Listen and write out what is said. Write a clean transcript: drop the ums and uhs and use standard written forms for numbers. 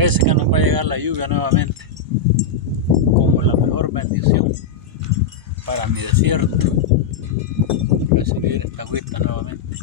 Parece que nos va a llegar la lluvia nuevamente, como la mejor bendición para mi desierto, recibir esta agüita nuevamente.